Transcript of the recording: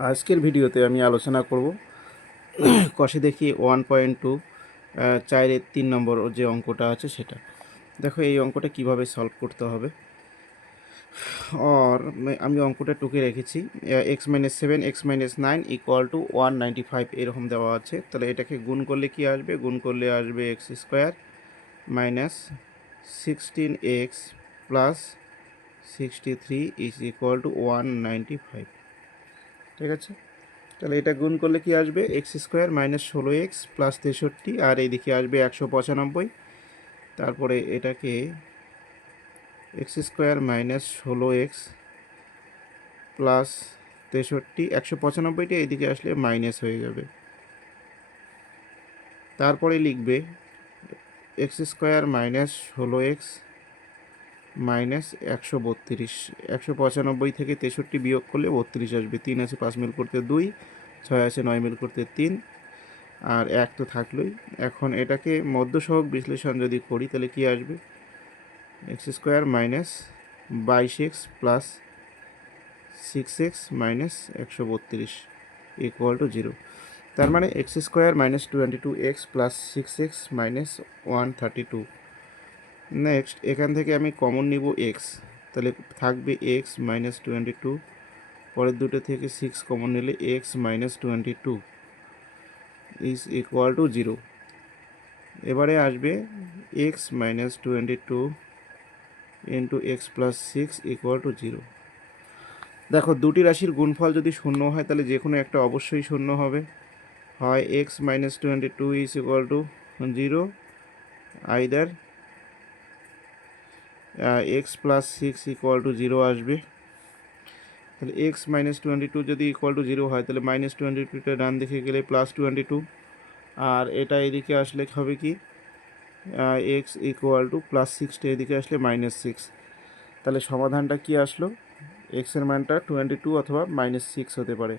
আজকের ভিডিওতে আমি আলোচনা করব কষে দেখি 1.2 চারের 3 নম্বর যে অঙ্কটা আছে সেটা। দেখো এই অঙ্কটা কিভাবে সলভ করতে হবে। আমি অঙ্কটা টুকে রেখেছি x-7 x-9 ইকুয়াল টু 195 এরকম দেওয়া আছে। তাহলে এটাকে গুণ করলে কি আসবে? গুণ করলে আসবে x square minus 16x plus 63 is equal to 195। ঠিক আছে, তাহলে এটা গুণ করলে কি আসবে? X square minus 16x plus 63, আর এইদিকে আসবে 195। তারপরে এটাকে x square minus 16x plus 63, 195টা এইদিকে আসলে মাইনাস হয়ে যাবে। তারপরে লিখবে x square minus 16x minus 132, 195 থেকে 63 বিয়োগ করলে 32 আসবে। 3 আছে 5 মিল করতে 2, 6 আছে 9 মিল করতে 3, আর 1 তো থাকলোই। এখন এটাকে মধ্যসহগ বিশ্লেষণ যদি করি তাহলে কি আসবে? X square minus 22x plus 6x minus 132 equal to 0। তার মানে x square minus 22x plus 6x minus 132। Next এখান থেকে আমি কমন নিব এক্স, তাহলে থাকবে এক্স মাইনাস 22, পরের দুটো থেকে 6 কমন নিলে x minus 22 is equal to 0। এবারে আসবে x minus 22 into x plus 6 equal to 0। দেখো দুটি রাশির গুণফল যদি শূন্য হয় তাহলে যে কোনো একটা অবশ্যই শূন্য হবে। হয় x minus 22 is equal to 0, either x plus 6 equal to 0 আসবে। তাহলে এক্স মাইনাস 22 যদি ইকুয়াল টু 0 হয় তাহলে মাইনাস 22টা ডান দিকে গেলে প্লাস 22, আর এটা এদিকে আসলে হবে কি এক্স ইকুয়াল টু প্লাস 6টা এদিকে আসলে মাইনাস 6। তাহলে সমাধানটা কি আসলো? এক্সের মানটা 22 অথবা -6 হতে পারে।